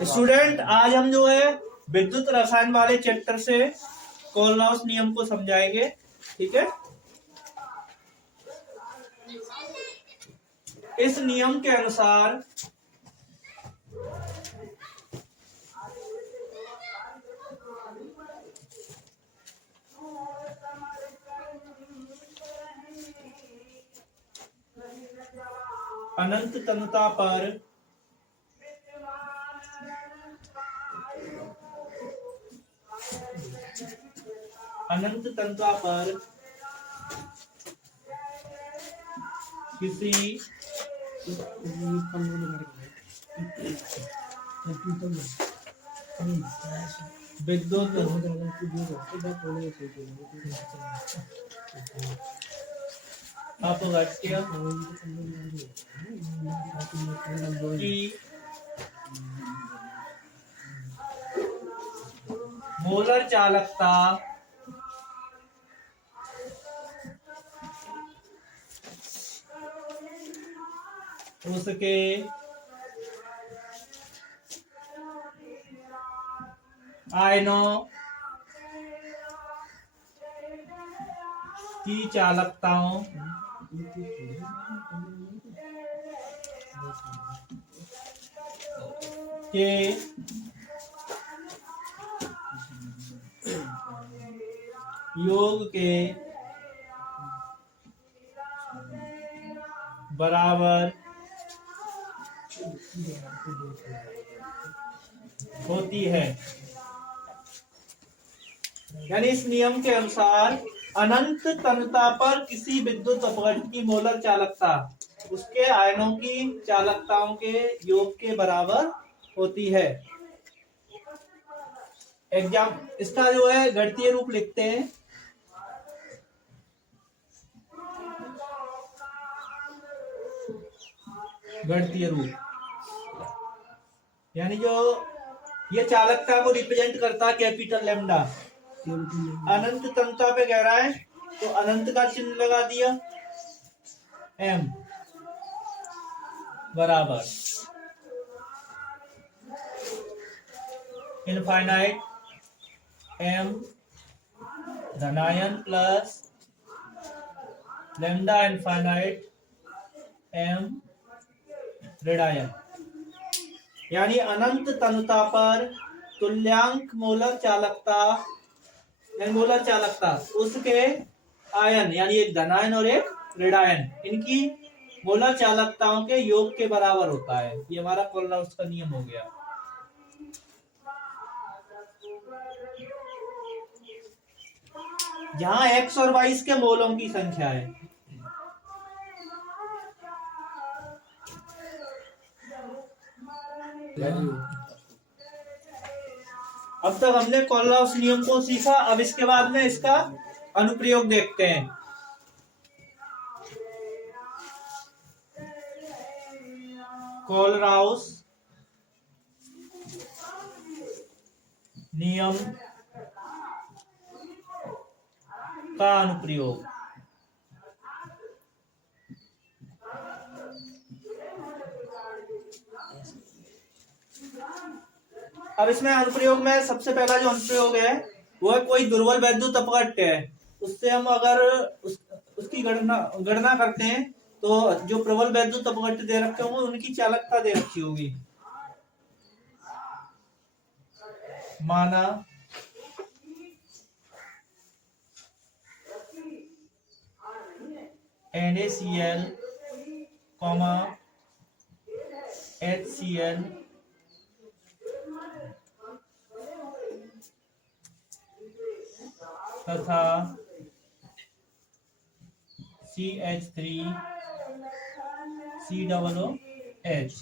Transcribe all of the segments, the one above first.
Student, आज हम जो है विद्युत रसायन वाले चैप्टर से कोलराउस नियम को समझाएंगे। ठीक है। इस नियम के अनुसार अनंत तन्यता पर किसी विद्युत अपघट्य की मोलर चालकता उसके आयनों की चालकताओं के योग के बराबर होती है। यानी इस नियम के अनुसार अनंत तन्यता पर किसी विद्युत अपघट्य की मोलर चालकता उसके आयनों की चालकताओं के योग के बराबर होती है। एग्जाम इसका जो है गणितीय रूप लिखते हैं। गणितीय रूप यानी जो ये चालकता को रिप्रेजेंट करता है कैपिटल लैम्डा। अनंत तन्यता पे कह रहा है तो अनंत का चिन्ह लगा दिया, m बराबर इनफाइनाइट m धनायन प्लस लैम्डा इनफाइनाइट m ऋणायन। यानी अनंत तन्यता पर तुल्यांक मोलर चालकता उसके आयन यानी एक धनायन और एक ऋणायन इनकी मोलर चालकताओं के योग के बराबर होता है। ये हमारा कोलराउस का नियम हो गया। जहां x और y के मोलों की संख्या है। अब तक हमने कोलराउस नियम को सीखा। अब इसके बाद में इसका अनुप्रयोग देखते हैं। कोलराउस नियम का अनुप्रयोग। अब इसमें अनुप्रयोग में सबसे पहला जो अनुप्रयोग है वो है कोई दुर्बल वैद्युत अपघट्य है, उससे हम अगर उसकी गणना करते हैं तो जो प्रबल वैद्युत अपघट्य दे रखे होंगे उनकी चालकता दे रखी होगी। माना NaCl, HCl तथा CH3COOH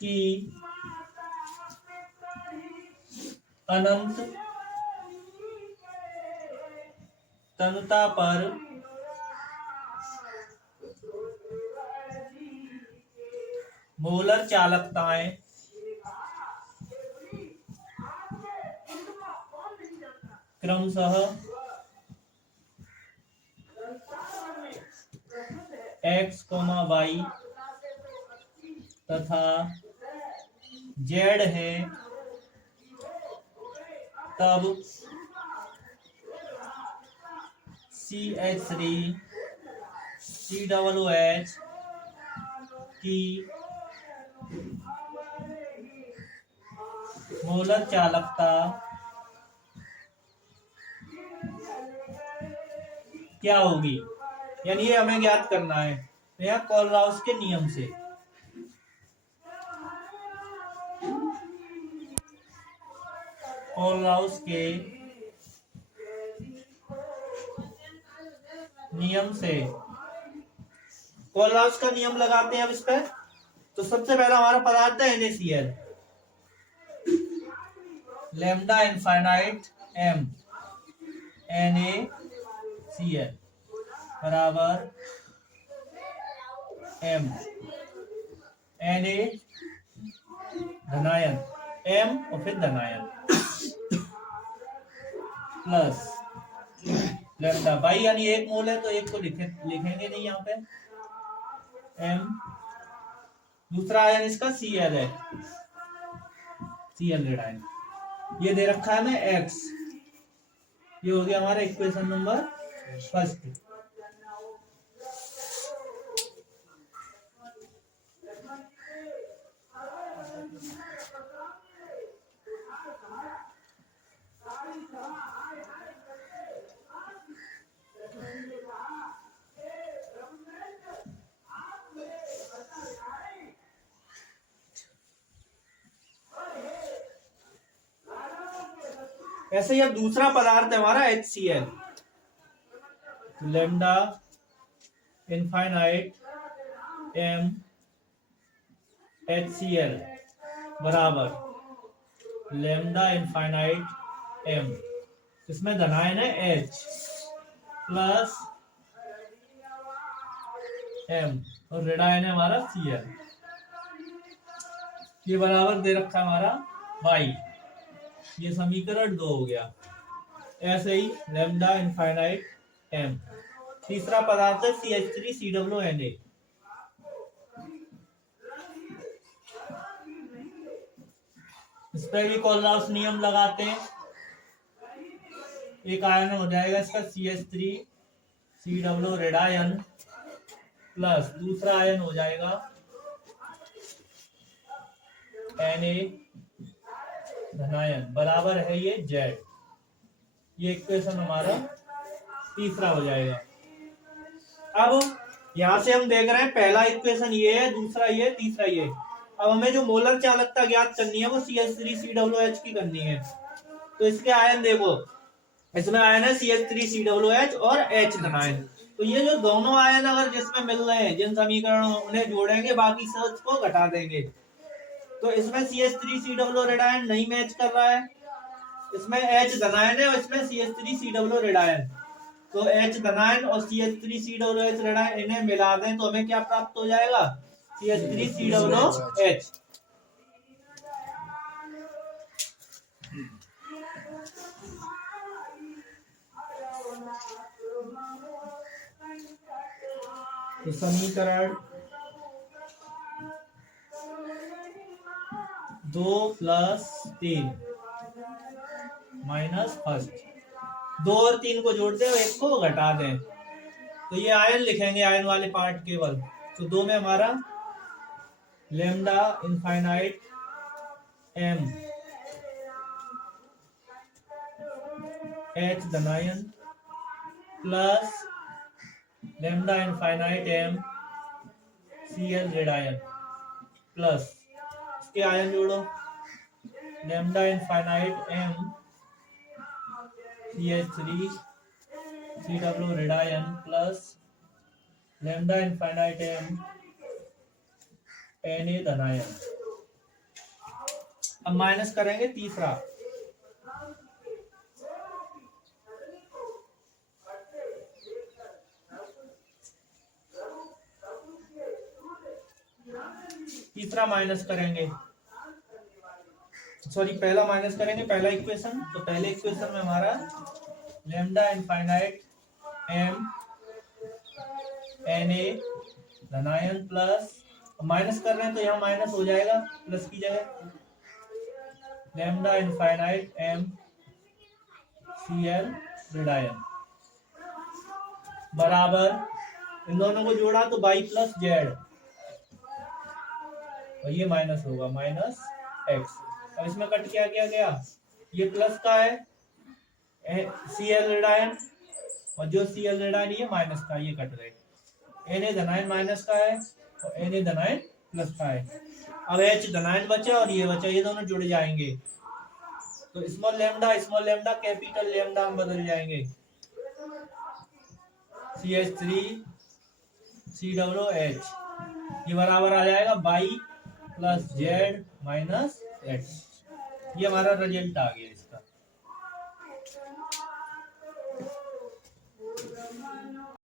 की अनंत तन्यता पर मोलर चालकताएं क्रमशः एक्स कोमा वाई तथा जेड है, तब CH3 COOH की मोलर चालकता क्या होगी, यानी ये हमें ज्ञात करना है। तो यहाँ कोलराउस के नियम से कोलराउस के नियम से कोलराउस का नियम लगाते हैं अब इस पर। तो सबसे पहला हमारा पदार्थ है NaCl, lambda infinite m NaCl बराबर m, Na धनायन m और फिर धनायन प्लस लैम्डा बाई, यानी एक मोल है तो एक को लिखेंगे नहीं यहाँ पे m, दूसरा आयन इसका Cl है, Cl रेड आयन, ये दे रखा है हमें x, ये हो गया हमारा इक्वेशन नंबर फर्स्ट। ऐसे ही अब दूसरा पदार्थ है हमारा HCl, lambda infinite m HCl बराबर लैम्डा इनफाइनाइट m, इसमें धनायन है H प्लस m और ऋणायन है हमारा Cl, ये बराबर दे रखा है हमारा y, ये समीकरण 2 हो गया। ऐसे ही लैम्डा इनफाइनाइट m, तीसरा पदार्थ है CH3 COONA, इस पर भी कोलराउस नियम लगाते हैं। एक आयन हो जाएगा इसका CH3 COO रेड आयन प्लस दूसरा आयन हो जाएगा Na धनायन बराबर है ये Z, ये इक्वेशन हमारा तीसरा हो जाएगा। अब यहां से हम देख रहे हैं पहला इक्वेशन ये है, दूसरा ये, तीसरा ये। अब हमें जो मोलर चालकता ज्ञात करनी है वो CH3 COOH की करनी है। तो इसके आयन देखो, इसमें आयन है CH3 COOH और H धनायन। तो ये जो दोनों आयन अगर जिसमें मिल रहे हैं, जिन समीकरणों उन्हें जोड़ेंगे, बाकी सब को घटा देंगे। तो इसमें CH3 COO रेड आयन नहीं मैच कर रहा है, इसमें H धनायन है और इसमें CH3 COO रेड आयन। तो H धनायन और CH3 COOH रेड आयन इन्हें मिला दें तो हमें क्या प्राप्त हो जाएगा, CH3 COOH। तो समीकरण 2 + 3 माइनस फर्स्ट, 2 और 3 को जोड़ते हैं, एक को घटा दें। तो ये आयन लिखेंगे, आयन वाले पार्ट केवल। तो 2 में हमारा लैम्डा इनफाइनाइट m H धनायन plus lambda infinite m Cl रेड आयन प्लस इसके आयन जोड़ो, lambda infinite m CH3 COO रेड आयन plus lambda infinite m Na धनायन। अब माइनस करेंगे तीसरा, तीसरा माइनस करेंगे, सॉरी पहला माइनस करेंगे, पहला इक्वेशन। तो पहले इक्वेशन में हमारा लैम्डा इनफाइनाइट m Na धनायन प्लस माइनस कर रहे हैं तो यहाँ माइनस हो जाएगा प्लस की जगह, lambda infinite M C L रेडायन बराबर इन दोनों को जोड़ा तो बाई प्लस जेड और ये माइनस होगा माइनस एक्स। अब इसमें कट क्या किया गया, ये प्लस का है सी एल रेडायन और जो सी एल रेडायन ये माइनस का, ये कट गए। एन ए धनायन माइनस का है और एन ए धनायन प्लस का है। अब एच धनायन बचा और ये बचा, ये दोनों जुड़ जाएंगे तो स्मॉल लेमडा कैपिटल लेमडा में बदल जाएंगे। CH3 COOH ये बराबर आ जाएगा by plus Z minus x. ये हमारा रिजल्ट आ गया।